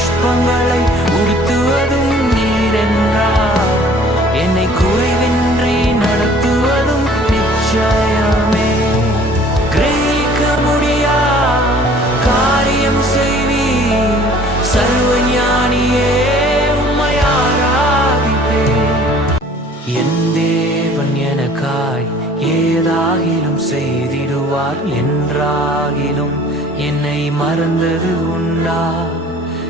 புஷ்பங்களை உடுத்துவதும் நீரென்றா என்னை குறைவின்றி நடத்துவதும் நிச்சயமே. கிரகிக்க முடியா? காரியம் செய்வி சர்வஞானியே உம்மை ஆராதிப்பே. என் தேவன் எனக்காய் ஏதாகிலும் செய்திடுவார் என்றாகிலும் என்னை மறந்தது உண்டா?